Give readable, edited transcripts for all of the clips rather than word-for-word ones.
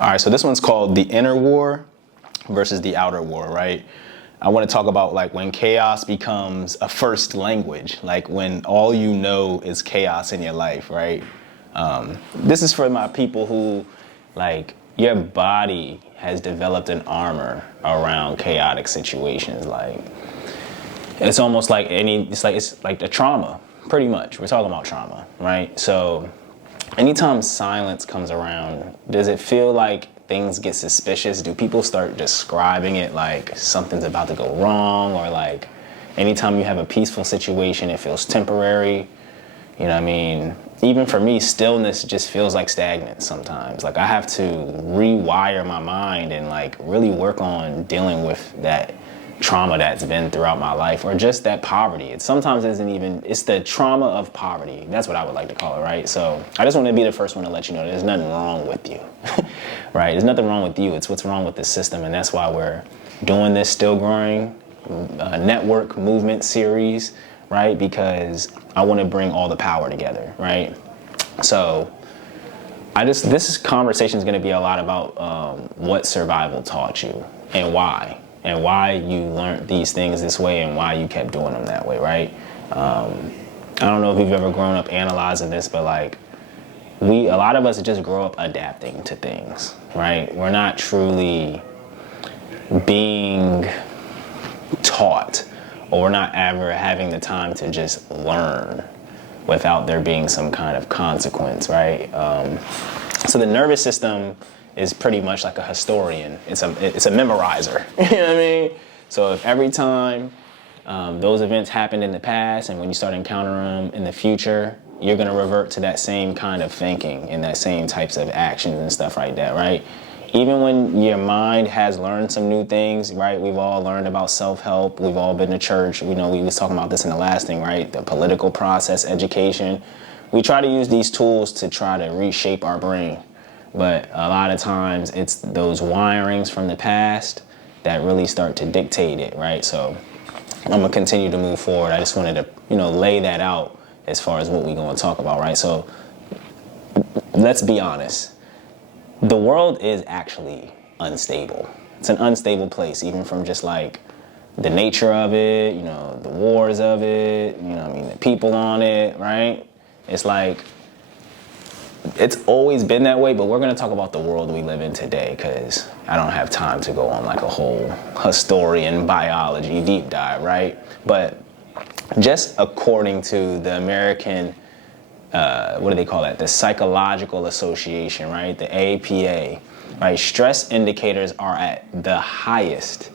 All right, so this one's called the inner war versus the outer war, right? I want to talk about like when chaos becomes a first language, like when all you know is chaos in your life, right? This is for my people who, like, your body has developed an armor around chaotic situations. Like, it's almost like it's like the trauma, pretty much. We're talking about trauma, right? So anytime silence comes around, does it feel like things get suspicious? Do people start describing it like something's about to go wrong? Or like anytime you have a peaceful situation, it feels temporary? You know what I mean? Even for me, stillness just feels like stagnant sometimes. Like I have to rewire my mind and like really work on dealing with that trauma that's been throughout my life, or just that poverty. It sometimes isn't even, it's the trauma of poverty. That's what I would like to call it, right? So I just want to be the first one to let you know there's nothing wrong with you, right? There's nothing wrong with you. It's what's wrong with the system. And that's why we're doing this Still Growing network movement series, right? Because I want to bring all the power together, right? So this conversation is going to be a lot about what survival taught you and why you learned these things this way and why you kept doing them that way, right? I don't know if you've ever grown up analyzing this, but like a lot of us just grow up adapting to things, right? We're not truly being taught, or we're not ever having the time to just learn without there being some kind of consequence, right? So the nervous system is pretty much like a historian. It's a memorizer. You know what I mean? So if every time those events happened in the past, and when you start encountering them in the future, you're gonna revert to that same kind of thinking and that same types of actions and stuff like that, right? Even when your mind has learned some new things, right? We've all learned about self-help. We've all been to church. We know we was talking about this in the last thing, right? The political process, education. We try to use these tools to try to reshape our brain. But a lot of times it's those wirings from the past that really start to dictate it, right? So I'm gonna continue to move forward. I just wanted to, lay that out as far as what we're gonna talk about, right? So let's be honest. The world is actually unstable. It's an unstable place, even from just like the nature of it, the wars of it, the people on it, right? It's like, it's always been that way, but we're gonna talk about the world we live in today, because I don't have time to go on like a whole historian biology deep dive, right? But just according to the American, what do they call that? The Psychological Association, right? The APA, right? Stress indicators are at the highest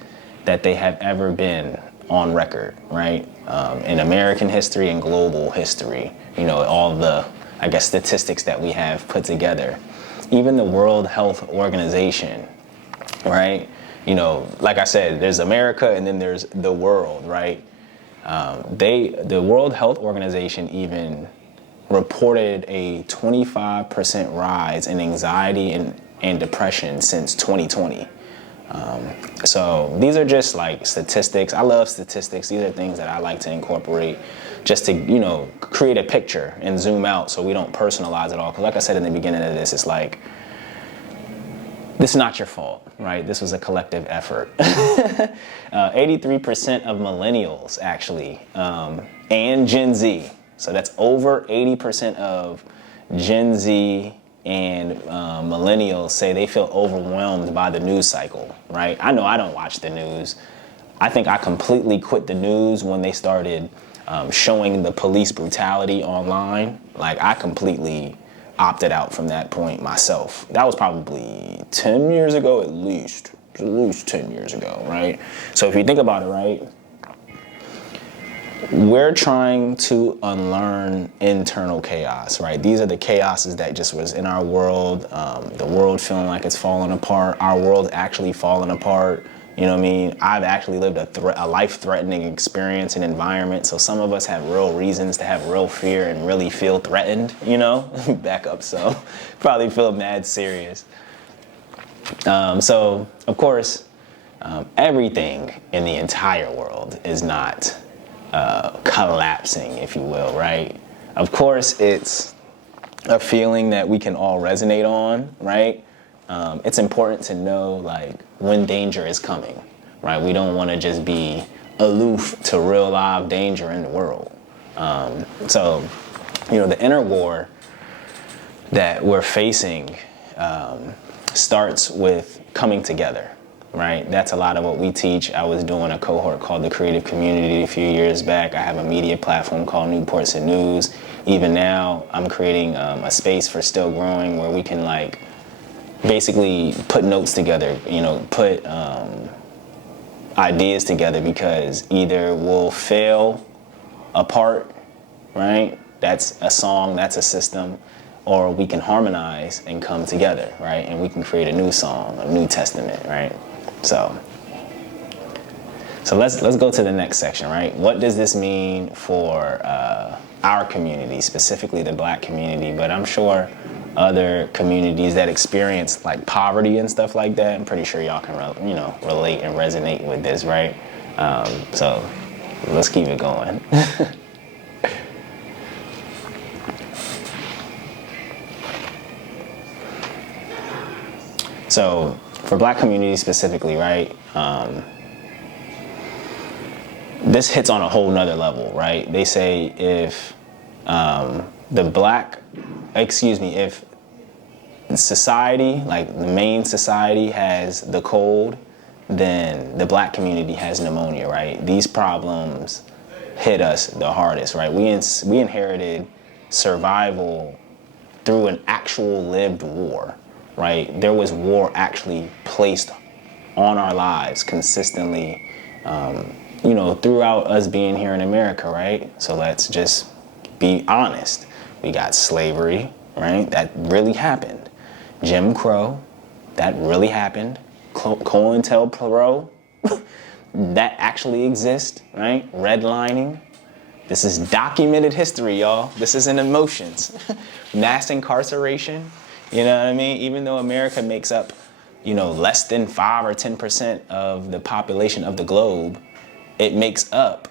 that they have ever been on record, right? In American history and global history, all the, I guess, statistics that we have put together. Even the World Health Organization, right? Like I said, there's America and then there's the world, right? The World Health Organization even reported a 25% rise in anxiety and depression since 2020. So these are just like statistics. I love statistics. These are things that I like to incorporate just to, create a picture and zoom out so we don't personalize it all. Because like I said in the beginning of this, it's like, this is not your fault, right? This was a collective effort. 83% of millennials actually, and Gen Z. So that's over 80% of Gen Z and millennials say they feel overwhelmed by the news cycle, right? I know I don't watch the news. I think I completely quit the news when they started showing the police brutality online. Like, I completely opted out from that point myself. That was probably 10 years ago at least 10 years ago, right? So if you think about it, right? We're trying to unlearn internal chaos, right? These are the chaoses that just was in our world, the world feeling like it's falling apart, our world actually falling apart. You know what I mean? I've actually lived a life-threatening experience and environment, so some of us have real reasons to have real fear and really feel threatened, Back up, so probably feel mad serious. So, of course, everything in the entire world is not collapsing, if you will, right? Of course, it's a feeling that we can all resonate on, right? It's important to know like when danger is coming, right? We don't want to just be aloof to real live danger in the world. So, the inner war that we're facing starts with coming together, right? That's a lot of what we teach. I was doing a cohort called the Creative Community a few years back. I have a media platform called Newports and News. Even now, I'm creating a space for Still Growing where we can like basically put notes together, put ideas together, because either we'll fail apart, right? That's a song, that's a system, or we can harmonize and come together, right? And we can create a new song, a new testament, right? So let's go to the next section, right? What does this mean for our community, specifically the Black community? But I'm sure other communities that experience like poverty and stuff like that, I'm pretty sure y'all can relate and resonate with this, right? So let's keep it going. So for Black communities specifically, right? This hits on a whole nother level, right? They say if if society, like the main society, has the cold, then the Black community has pneumonia, right? These problems hit us the hardest, right? We inherited survival through an actual lived war, right? There was war actually placed on our lives consistently, throughout us being here in America, right? So let's just be honest. We got slavery, right? That really happened. Jim Crow, that really happened. COINTELPRO, that actually exists, right? Redlining. This is documented history, y'all. This isn't emotions. Mass incarceration, you know what I mean? Even though America makes up, less than 5 or 10% of the population of the globe, it makes up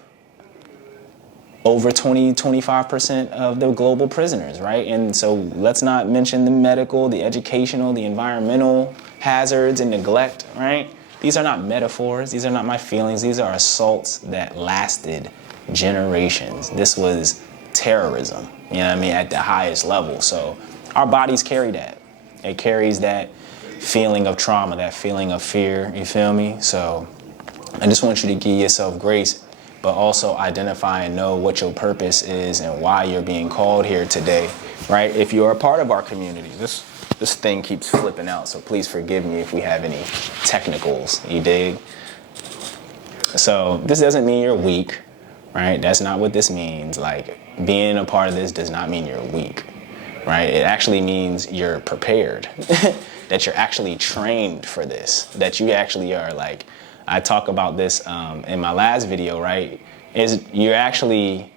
over 20-25% of the global prisoners, right? And so let's not mention the medical, the educational, the environmental hazards and neglect, right? These are not metaphors. These are not my feelings. These are assaults that lasted generations. This was terrorism, at the highest level. So our bodies carry that. It carries that feeling of trauma, that feeling of fear, you feel me? So I just want you to give yourself grace, but also identify and know what your purpose is and why you're being called here today, right? If you're a part of our community, this thing keeps flipping out, so please forgive me if we have any technicals, you dig? So this doesn't mean you're weak, right? That's not what this means. Like, being a part of this does not mean you're weak, right? It actually means you're prepared, that you're actually trained for this, that you actually are like, I talk about this in my last video, right? You're actually,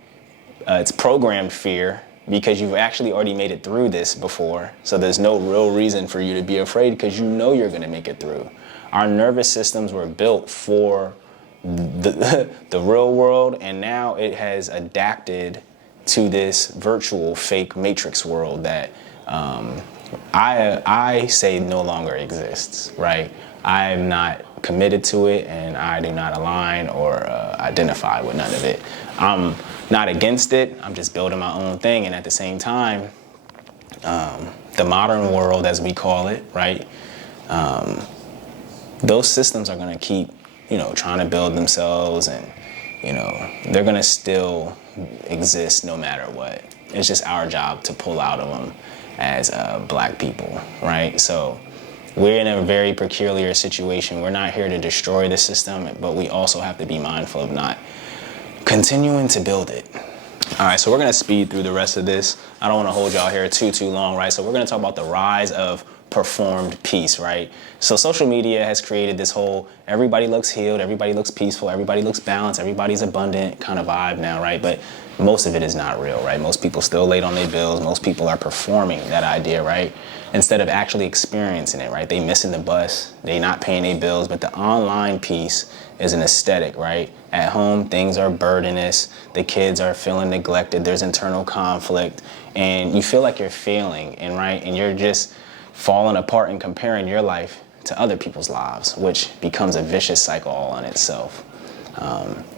it's programmed fear because you've actually already made it through this before. So there's no real reason for you to be afraid because you know you're gonna make it through. Our nervous systems were built for the real world, and now it has adapted to this virtual fake matrix world that I say no longer exists, right? I am not committed to it, and I do not align or identify with none of it. I'm not against it. I'm just building my own thing, and at the same time, the modern world, as we call it, right? Those systems are going to keep, trying to build themselves, and they're going to still exist no matter what. It's just our job to pull out of them as Black people, right? So we're in a very peculiar situation. We're not here to destroy the system, but we also have to be mindful of not continuing to build it. All right, so we're gonna speed through the rest of this. I don't wanna hold y'all here too long, right? So we're gonna talk about the rise of performed peace, right? So social media has created this whole everybody looks healed, everybody looks peaceful, everybody looks balanced, everybody's abundant kind of vibe now, right? But most of it is not real, right? Most people still late on their bills. Most people are performing that idea, right? Instead of actually experiencing it, right? They missing the bus, they not paying their bills, but the online piece is an aesthetic, right? At home, things are burdenous. The kids are feeling neglected. There's internal conflict, and you feel like you're failing, and right? And you're just falling apart and comparing your life to other people's lives, which becomes a vicious cycle all on itself.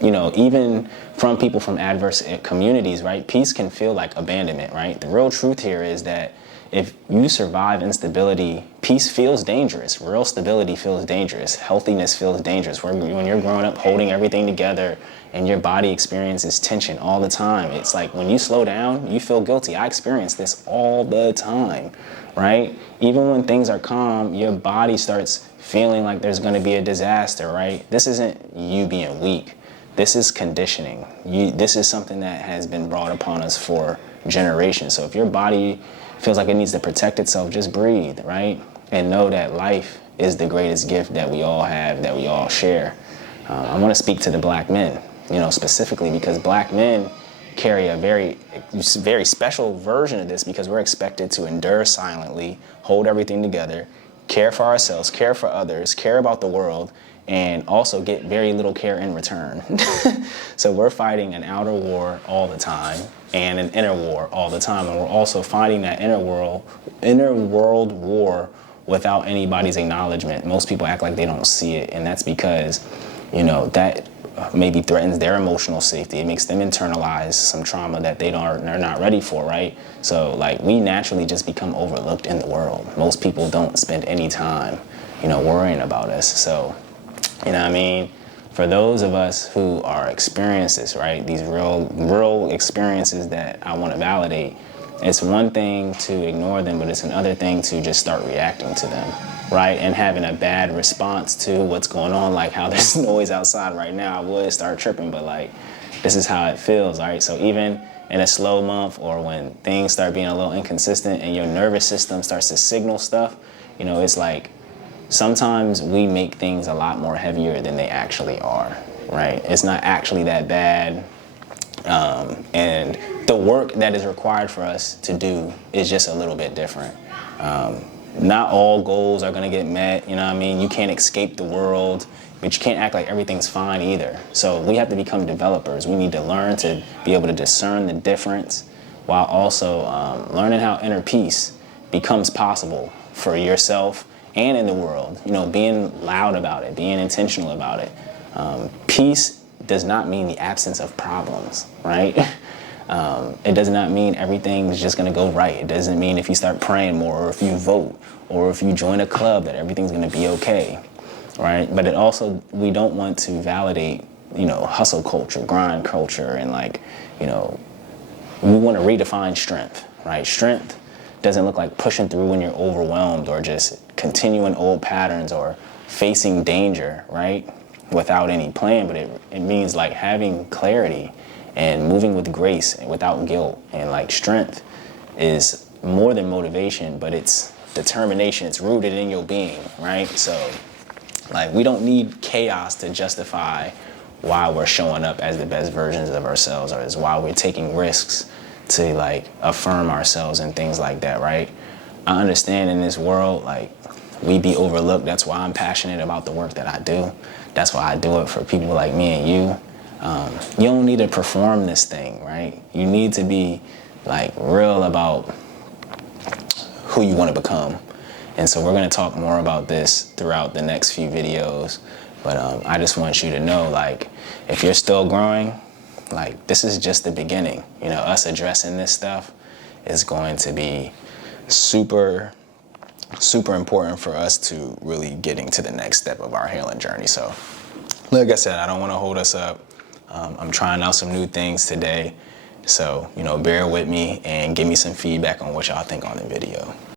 You know, even from people from adverse communities, right? Peace can feel like abandonment, right? The real truth here is that if you survive instability, peace feels dangerous. Real stability feels dangerous. Healthiness feels dangerous. When you're growing up holding everything together and your body experiences tension all the time, it's like when you slow down, you feel guilty. I experience this all the time, right? Even when things are calm, your body starts feeling like there's going to be a disaster, right? This isn't you being weak. This is conditioning. This is something that has been brought upon us for generations. So if your body feels like it needs to protect itself, just breathe, right? And know that life is the greatest gift that we all have, that we all share. I want to speak to the black men, you know, specifically because black men carry a very special version of this because we're expected to endure silently, hold everything together, care for ourselves, care for others, care about the world, and also get very little care in return. So we're fighting an outer war all the time and an inner war all the time. And we're also fighting that inner world war without anybody's acknowledgement. Most people act like they don't see it. And that's because, you know, that maybe threatens their emotional safety. It makes them internalize some trauma that they're not ready for, right? So like we naturally just become overlooked in the world. Most people don't spend any time, you know, worrying about us. So, you know what I mean? For those of us who are experiences, right? These real experiences that I want to validate, it's one thing to ignore them, but it's another thing to just start reacting to them, right? And having a bad response to what's going on, like how there's noise outside right now, I would start tripping, but like, this is how it feels, right? So even in a slow month or when things start being a little inconsistent and your nervous system starts to signal stuff, you know, it's like, sometimes we make things a lot more heavier than they actually are, right? It's not actually that bad. And the work that is required for us to do is just a little bit different. Not all goals are gonna get met, you know what I mean? You can't escape the world, but you can't act like everything's fine either. So we have to become developers. We need to learn to be able to discern the difference while also learning how inner peace becomes possible for yourself and in the world, you know, being loud about it, being intentional about it. Peace does not mean the absence of problems, right? It does not mean everything's just gonna go right. It doesn't mean if you start praying more or if you vote or if you join a club that everything's gonna be okay, right? But it also, we don't want to validate, you know, hustle culture, grind culture, and like, you know, we wanna redefine strength, right? Strength doesn't look like pushing through when you're overwhelmed or just continuing old patterns or facing danger, right? Without any plan, but it means like having clarity and moving with grace and without guilt. And like strength is more than motivation, but it's determination. It's rooted in your being, right? So like we don't need chaos to justify why we're showing up as the best versions of ourselves, or is why we're taking risks to like affirm ourselves and things like that, right? I understand in this world, like we be overlooked. That's why I'm passionate about the work that I do. That's why I do it for people like me and you. You don't need to perform this thing, right? You need to be like real about who you want to become. And so we're going to talk more about this throughout the next few videos. But I just want you to know, like, if you're still growing, like this is just the beginning. You know, us addressing this stuff is going to be super important for us to really getting to the next step of our healing journey. So like I said, I don't want to hold us up. I'm trying out some new things today. So, you know, bear with me and give me some feedback on what y'all think on the video.